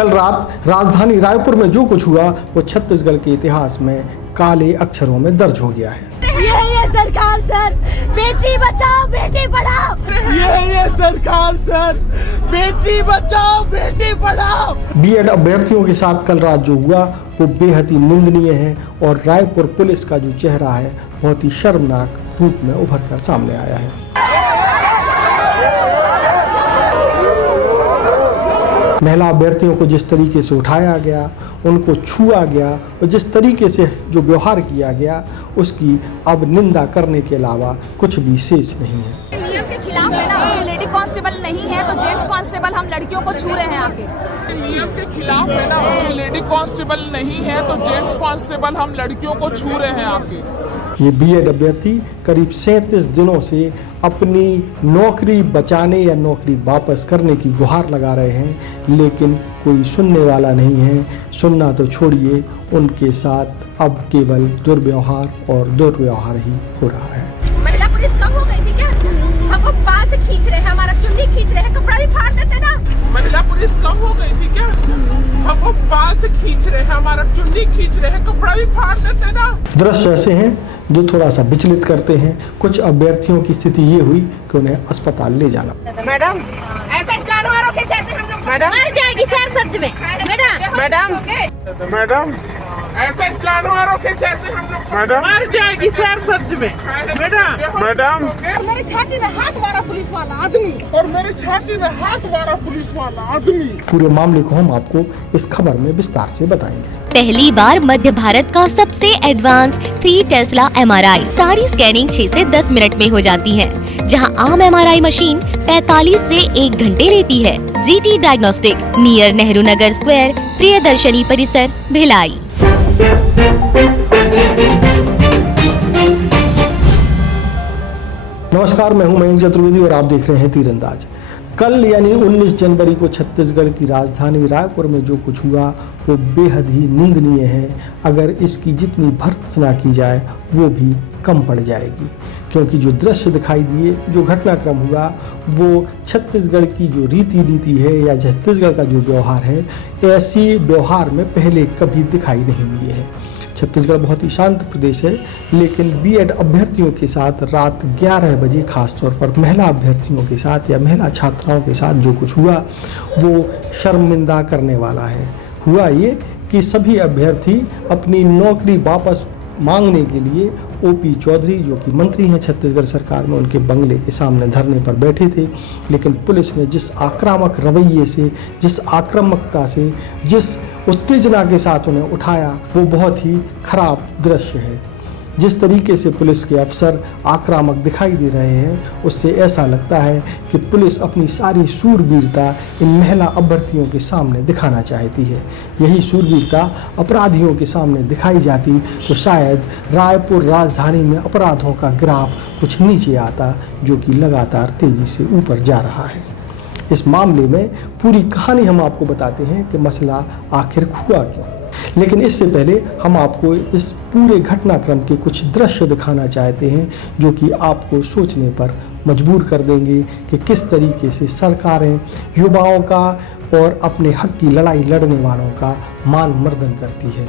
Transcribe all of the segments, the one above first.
कल रात राजधानी रायपुर में जो कुछ हुआ वो छत्तीसगढ़ के इतिहास में काले अक्षरों में दर्ज हो गया है। ये सरकार सर, बेटी बचाओ बेटी पढ़ाओ। ये सरकार सर, बेटी बचाओ बेटी पढ़ाओ। बीएड अभ्यर्थियों के साथ कल रात जो हुआ वो बेहद ही निंदनीय है और रायपुर पुलिस का जो चेहरा है बहुत ही शर्मनाक रूप में उभर कर सामने आया है। महिला अभ्यर्थियों को जिस तरीके से उठाया गया, उनको छुआ गया और जिस तरीके से जो व्यवहार किया गया उसकी अब निंदा करने के अलावा कुछ भी शेष नहीं है। नियम के खिलाफ है ना, लेडी कांस्टेबल नहीं है तो जेंट्स कांस्टेबल हम लड़कियों को छू रहे हैं आके। नियम के खिलाफ है ना, लेडी कांस्टेबल नहीं है तो जेंट्स कांस्टेबल हम लड़कियों को छू रहे हैं आके। ये बीएड अभ्यर्थी करीब 37 दिनों से अपनी नौकरी बचाने या नौकरी वापस करने की गुहार लगा रहे हैं, लेकिन कोई सुनने वाला नहीं है। सुनना तो छोड़िए, उनके साथ अब केवल दुर्व्यवहार और दुर्व्यवहार ही हो रहा है। महिला पुलिस कम हो गई थी क्या? हमको बाल से खींच रहे हैं, हमारा चुन्नी खींच रहे हैं, कपड़ा भी फाड़ देते ना। महिला पुलिस कम हो गई थी क्या? हमको बाल से खींच रहे हैं, हमारा चुन्नी खींच रहे हैं, कपड़ा भी फाड़ देते ना। दृश्य ऐसे हैं जो थोड़ा सा विचलित करते हैं। कुछ अभ्यर्थियों की स्थिति ये हुई कि उन्हें अस्पताल ले जाना। मैडम ऐसे जानवरों के जैसे हम लोग मैडम मर जाएगी सर सच में। मैडम ऐसे जानवरों के जैसे हम लोग मर जाएगी सर सच में। मैडम मेरी छाती में हाथ मारा पुलिस वाला आदमी, और मेरी छाती में हाथ मारा पुलिस वाला आदमी। पूरे मामले को हम आपको इस खबर में विस्तार से बताएंगे। पहली बार मध्य भारत का सबसे एडवांस 3 टेस्ला MRI। सारी स्कैनिंग 6 से 10 मिनट में हो जाती है, जहां आम MRI मशीन 45 से 1 घंटे लेती है। GT diagnostic, near Nehru Nagar square, Priyadarshini परिसर, भिलाई। नमस्कार, मैं हूं मयंक चतुर्वेदी और आप देख रहे हैं तीरंदाज। कल यानी 19 जनवरी को छत्तीसगढ़ की राजधानी रायपुर में जो कुछ हुआ वो बेहद ही निंदनीय है। अगर इसकी जितनी भर्त्सना की जाए वो भी कम पड़ जाएगी, क्योंकि जो दृश्य दिखाई दिए, जो घटनाक्रम हुआ, वो छत्तीसगढ़ की जो रीति नीति है या छत्तीसगढ़ का जो व्यवहार है, ऐसी व्यवहार में पहले कभी दिखाई नहीं दिए है। छत्तीसगढ़ बहुत ही शांत प्रदेश है, लेकिन बीएड अभ्यर्थियों के साथ रात 11 बजे खासतौर पर महिला अभ्यर्थियों के साथ या महिला छात्राओं के साथ जो कुछ हुआ वो शर्मिंदा करने वाला है। हुआ ये कि सभी अभ्यर्थी अपनी नौकरी वापस मांगने के लिए ओपी चौधरी, जो कि मंत्री हैं छत्तीसगढ़ सरकार में, उनके बंगले के सामने धरने पर बैठे थे। लेकिन पुलिस ने जिस आक्रामक रवैये से, जिस आक्रामकता से, जिस उत्तेजना के साथ उन्हें उठाया, वो बहुत ही खराब दृश्य है। जिस तरीके से पुलिस के अफसर आक्रामक दिखाई दे रहे हैं, उससे ऐसा लगता है कि पुलिस अपनी सारी सूरबीरता इन महिला अभ्यर्थियों के सामने दिखाना चाहती है। यही सूरबीरता अपराधियों के सामने दिखाई जाती तो शायद रायपुर राजधानी में अपराधों का ग्राफ कुछ नीचे आता, जो कि लगातार तेजी से ऊपर जा रहा है। इस मामले में पूरी कहानी हम आपको बताते हैं कि मसला आखिर हुआ क्यों। लेकिन इससे पहले हम आपको इस पूरे घटनाक्रम के कुछ दृश्य दिखाना चाहते हैं, जो कि आपको सोचने पर मजबूर कर देंगे कि किस तरीके से सरकारें युवाओं का और अपने हक की लड़ाई लड़ने वालों का मान मर्दन करती है।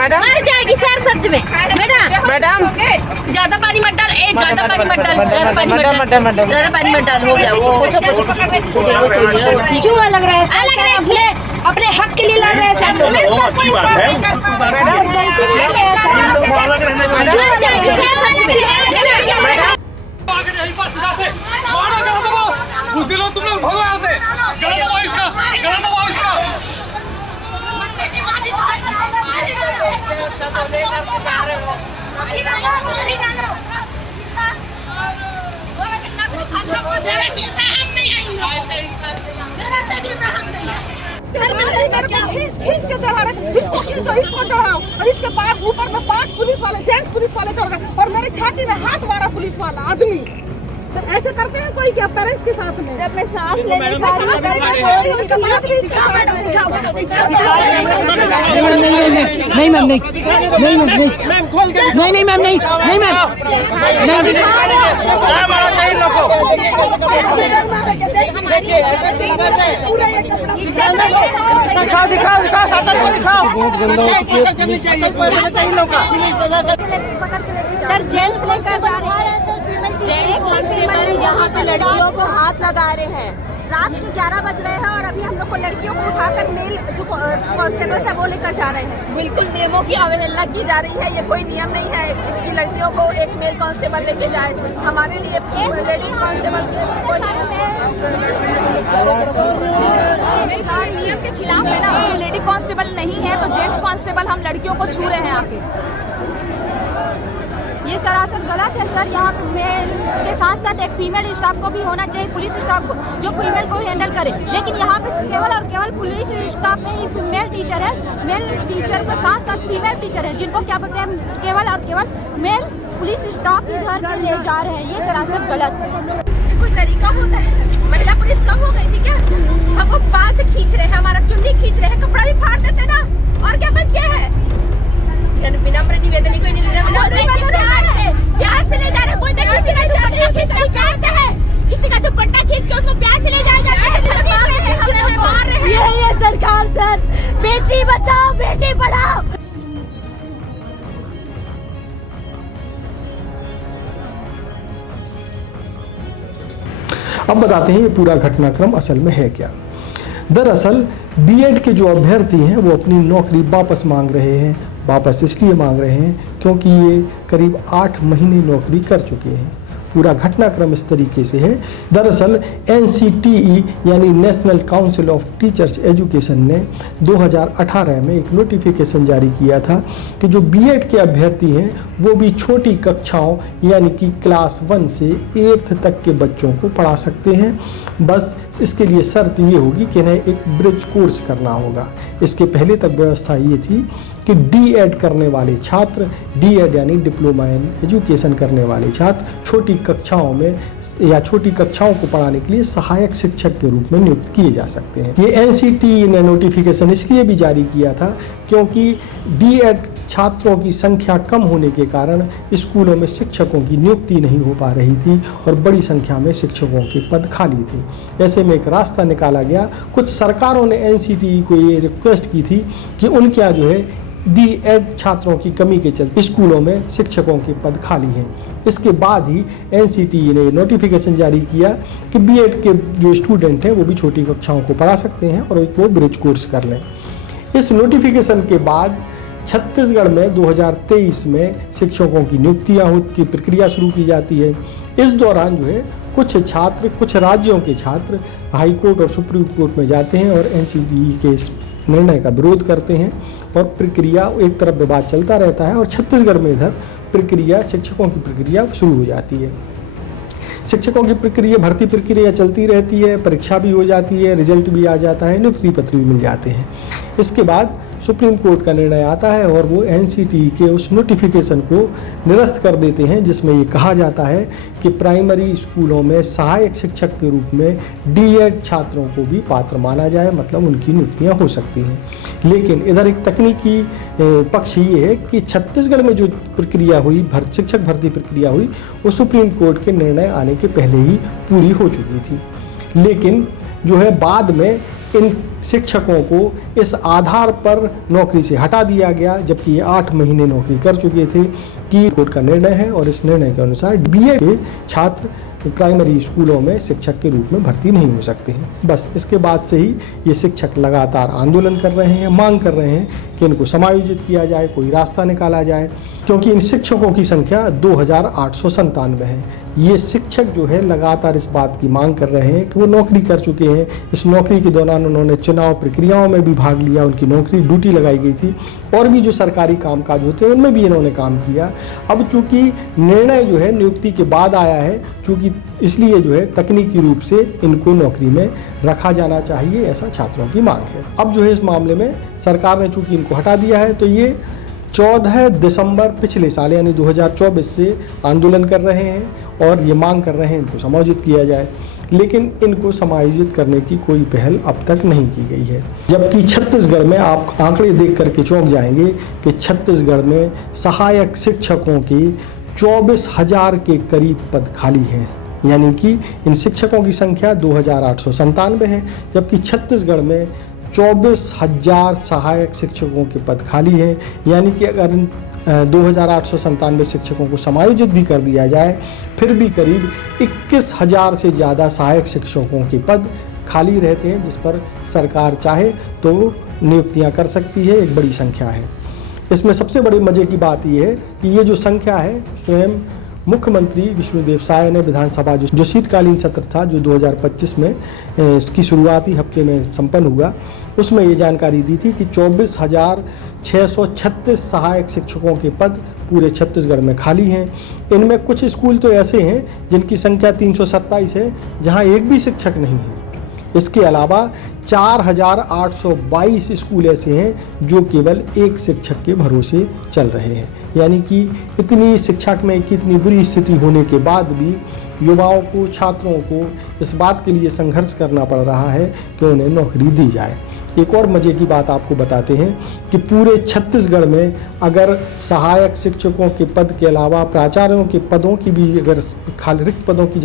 मैडम मर जाएगी सर सच में। मैडम ज्यादा पानी मत डाल, ज्यादा पानी मत डाल, ज्यादा पानी मत डाल, ज्यादा पानी मत डाल। हो गया वो क्यों अलग रहे? अलग रहे अपने हक के लिए लड़ रहे हैं सब लोग। अच्छी बात है। तुम लोग भागो यहाँ से, गला दबाओ इसका, गला दबाओ इसका। खींच के चढ़ा रहे, इसको खींचो, इसको चढ़ाओ, और इसके बाद ऊपर में 5 पुलिस वाले, जेंट्स पुलिस वाले चढ़ गए और मेरी छाती में हाथ मारा पुलिस वाला आदमी। तो ऐसे करते हैं कोई क्या पेरेंट्स के साथ में? अपने साथ लेने का उसके बाद भी नहीं मैम, नहीं नहीं मैम, नहीं नहीं मैम, नहीं नहीं मैम, दिखाओ दिखाओ दिखाओ, बहुत गंदा हो चुकी है सर। जेंट्स लेकर जा रहे हैं सर, जेंट्स कांस्टेबल यहाँ पे लड़कियों को हाथ लगा रहे हैं। रात के 11 बज रहे हैं और अभी हम लोग को लड़कियों को उठाकर मेल जो कांस्टेबल है वो लेकर जा रहे हैं। बिल्कुल नियमों की अवहेलना की जा रही है। ये कोई नियम नहीं है कि लड़कियों को एक मेल कांस्टेबल लेके जाए। हमारे लिए लेडी कांस्टेबल नियम के खिलाफ है ना। लेडी कांस्टेबल नहीं है तो जेंट्स कांस्टेबल हम लड़कियों को छू रहे हैं आके। ये सरासर गलत है सर। यहाँ पे मेल के साथ साथ एक फीमेल स्टाफ को भी होना चाहिए, पुलिस स्टाफ को, जो फीमेल को हैंडल करे। लेकिन यहाँ पे केवल और केवल पुलिस स्टाफ में ही फीमेल टीचर है। मेल टीचर के साथ साथ फीमेल टीचर है, जिनको क्या बोलते हैं, केवल और केवल मेल पुलिस स्टाफ इधर के ले जा रहे हैं। ये सरासर गलत है। कोई तरीका होता है? महिला पुलिस कम हो गई थी क्या? हमको बाल से खींच रहे हैं, हमारा चुन्नी खींच रहे हैं, कपड़ा भी फाड़ देते ना। और क्या बच गया है? विनम्र निवेदन, कोई प्यार से ले जा रहे हैं। कोई किसी का दुपट्टा खींच के उसको प्यार से ले जाया जाता है। ये है सरकार सर, बेटी बचाओ बेटी पढ़ाओ। अब बताते हैं ये पूरा घटनाक्रम असल में है क्या। दरअसल बीएड के जो अभ्यर्थी हैं वो अपनी नौकरी वापस मांग रहे हैं। वापस इसलिए मांग रहे हैं क्योंकि ये करीब 8 महीने नौकरी कर चुके हैं। पूरा घटनाक्रम इस तरीके से है। दरअसल NCTE यानी national council of teachers education ने 2018 में एक नोटिफिकेशन जारी किया था कि जो बीएड के अभ्यर्थी हैं वो भी छोटी कक्षाओं यानी कि क्लास 1 से 8th तक के बच्चों को पढ़ा सकते हैं। बस इसके लिए शर्त ये होगी कि इन्हें एक ब्रिज कोर्स करना होगा। इसके पहले तक व्यवस्था ये थी कि DED करने वाले छात्र, DED यानी डिप्लोमा इन एजुकेशन करने वाले छात्र छोटी कक्षाओं में या छोटी कक्षाओं को पढ़ाने के लिए सहायक शिक्षक के रूप में नियुक्त किए जा सकते हैं। ये NCTE ने नोटिफिकेशन इसलिए भी जारी किया था क्योंकि DED छात्रों की संख्या कम होने के कारण स्कूलों में शिक्षकों की नियुक्ति नहीं हो पा रही थी और बड़ी संख्या में शिक्षकों के पद खाली थे। ऐसे में एक रास्ता निकाला गया। कुछ सरकारों ने NCTE को ये रिक्वेस्ट की थी कि उनके यहाँ जो है DED छात्रों की कमी के चलते स्कूलों में शिक्षकों के पद खाली हैं। इसके बाद ही NCTE ने नोटिफिकेशन जारी किया कि BED के जो स्टूडेंट हैं वो भी छोटी कक्षाओं को पढ़ा सकते हैं और वो ब्रिज कोर्स कर लें। इस नोटिफिकेशन के बाद छत्तीसगढ़ में 2023 में शिक्षकों की नियुक्तियां की प्रक्रिया शुरू की जाती है। इस दौरान जो है कुछ छात्र, कुछ राज्यों के छात्र हाई कोर्ट और सुप्रीम कोर्ट में जाते हैं और NCTE के इस निर्णय का विरोध करते हैं और प्रक्रिया एक तरफ विवाद चलता रहता है और छत्तीसगढ़ में इधर प्रक्रिया, शिक्षकों की प्रक्रिया शुरू हो जाती है। शिक्षकों की प्रक्रिया, भर्ती प्रक्रिया चलती रहती है, परीक्षा भी हो जाती है, रिजल्ट भी आ जाता है, नियुक्ति पत्र भी मिल जाते हैं। इसके बाद सुप्रीम कोर्ट का निर्णय आता है और वो NCTE के उस नोटिफिकेशन को निरस्त कर देते हैं जिसमें ये कहा जाता है कि प्राइमरी स्कूलों में सहायक शिक्षक के रूप में DED छात्रों को भी पात्र माना जाए, मतलब उनकी नियुक्तियां हो सकती हैं। लेकिन इधर एक तकनीकी पक्ष ये है कि छत्तीसगढ़ में जो प्रक्रिया हुई, शिक्षक भर्ती प्रक्रिया हुई, वो सुप्रीम कोर्ट के निर्णय आने के पहले ही पूरी हो चुकी थी। लेकिन जो है बाद में इन शिक्षकों को इस आधार पर नौकरी से हटा दिया गया, जबकि ये 8 महीने नौकरी कर चुके थे, कि कोर्ट का निर्णय है और इस निर्णय के अनुसार बीएड के छात्र प्राइमरी स्कूलों में शिक्षक के रूप में भर्ती नहीं हो सकते हैं। बस इसके बाद से ही ये शिक्षक लगातार आंदोलन कर रहे हैं, मांग कर रहे हैं कि इनको समायोजित किया जाए, कोई रास्ता निकाला जाए, क्योंकि इन शिक्षकों की संख्या 2897 है। ये शिक्षक जो है लगातार इस बात की मांग कर रहे हैं कि वो नौकरी कर चुके हैं, इस नौकरी के दौरान उन्होंने चुनाव प्रक्रियाओं में भी भाग लिया, उनकी नौकरी ड्यूटी लगाई गई थी, और भी जो सरकारी कामकाज होते हैं उनमें भी इन्होंने काम किया। अब चूंकि निर्णय जो है नियुक्ति के बाद आया है, चूंकि इसलिए जो है तकनीकी रूप से इनको नौकरी में रखा जाना चाहिए, ऐसा छात्रों की मांग है। अब जो है इस मामले में सरकार ने चूंकि इनको हटा दिया है, तो ये 14 दिसंबर पिछले साल यानी 2024 से आंदोलन कर रहे हैं और ये मांग कर रहे हैं इनको समायोजित किया जाए, लेकिन इनको समायोजित करने की कोई पहल अब तक नहीं की गई है। जबकि छत्तीसगढ़ में आप आंकड़े देख करके चौंक जाएंगे कि छत्तीसगढ़ में सहायक शिक्षकों के 24,000 के करीब पद खाली हैं, यानी कि इन शिक्षकों की संख्या 2897 है, जबकि छत्तीसगढ़ में 24,000 सहायक शिक्षकों के पद खाली हैं। यानी कि अगर 2897 शिक्षकों को समायोजित भी कर दिया जाए, फिर भी करीब 21,000 से ज़्यादा सहायक शिक्षकों के पद खाली रहते हैं, जिस पर सरकार चाहे तो नियुक्तियां कर सकती है। एक बड़ी संख्या है। इसमें सबसे बड़ी मज़े की बात यह है कि ये जो संख्या है, स्वयं मुख्यमंत्री विष्णुदेव साय ने विधानसभा जो शीतकालीन सत्र था, जो 2025 में इसकी शुरुआती हफ्ते में संपन्न हुआ, उसमें ये जानकारी दी थी कि 24,636 सहायक शिक्षकों के पद पूरे छत्तीसगढ़ में खाली हैं। इनमें कुछ स्कूल तो ऐसे हैं जिनकी संख्या 327 है, जहां एक भी शिक्षक नहीं है। इसके अलावा 4,822 स्कूल ऐसे हैं जो केवल एक शिक्षक के भरोसे चल रहे हैं। यानी कि इतनी शिक्षा में कितनी बुरी स्थिति होने के बाद भी युवाओं को, छात्रों को इस बात के लिए संघर्ष करना पड़ रहा है कि उन्हें नौकरी दी जाए। एक और मज़े की बात आपको बताते हैं कि पूरे छत्तीसगढ़ में अगर सहायक शिक्षकों के पद के अलावा प्राचार्यों के पदों की भी अगर खाली रिक्त पदों की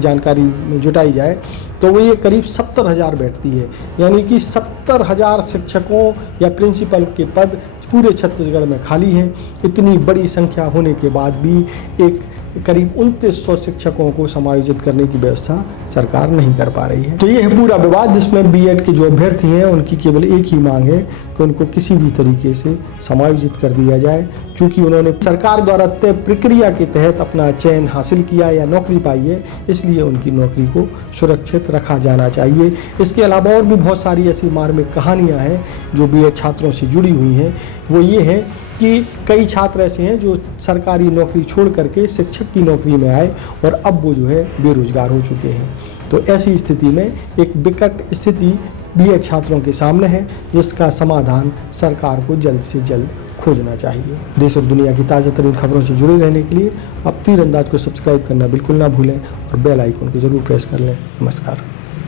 जानकारी जुटाई जाए, तो वो ये करीब 70,000 बैठती है। यानी कि 70,000 शिक्षकों या प्रिंसिपल के पद पूरे छत्तीसगढ़ में खाली हैं। इतनी बड़ी संख्या होने के बाद भी एक करीब 2900 शिक्षकों को समायोजित करने की व्यवस्था सरकार नहीं कर पा रही है। तो ये है पूरा विवाद, जिसमें बीएड के जो अभ्यर्थी हैं उनकी केवल एक ही मांग है कि उनको किसी भी तरीके से समायोजित कर दिया जाए। चूँकि उन्होंने सरकार द्वारा तय प्रक्रिया के तहत अपना चयन हासिल किया या नौकरी पाई है, इसलिए उनकी नौकरी को सुरक्षित रखा जाना चाहिए। इसके अलावा और भी बहुत सारी ऐसी मार्मिक कहानियाँ हैं जो बीएड छात्रों से जुड़ी हुई हैं। वो ये है कि कई छात्र ऐसे हैं जो सरकारी नौकरी छोड़ करके शिक्षक की नौकरी में आए और अब वो जो है बेरोजगार हो चुके हैं। तो ऐसी स्थिति में एक विकट स्थिति बीएड छात्रों के सामने है, जिसका समाधान सरकार को जल्द से जल्द खोजना चाहिए। देश और दुनिया की ताज़ा तरीन खबरों से जुड़े रहने के लिए आप तीरंदाज को सब्सक्राइब करना बिल्कुल ना भूलें और बेल आइकन को जरूर प्रेस कर लें। नमस्कार।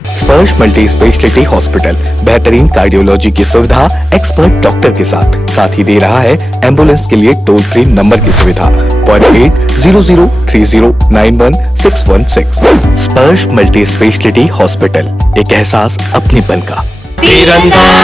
स्पर्श मल्टी स्पेशलिटी हॉस्पिटल बेहतरीन कार्डियोलॉजी की सुविधा एक्सपर्ट डॉक्टर के साथ ही दे रहा है एम्बुलेंस के लिए टोल फ्री नंबर की सुविधा 08003091616। स्पर्श मल्टी स्पेशलिटी हॉस्पिटल, एक एहसास अपनेपन का। तीरंदाज।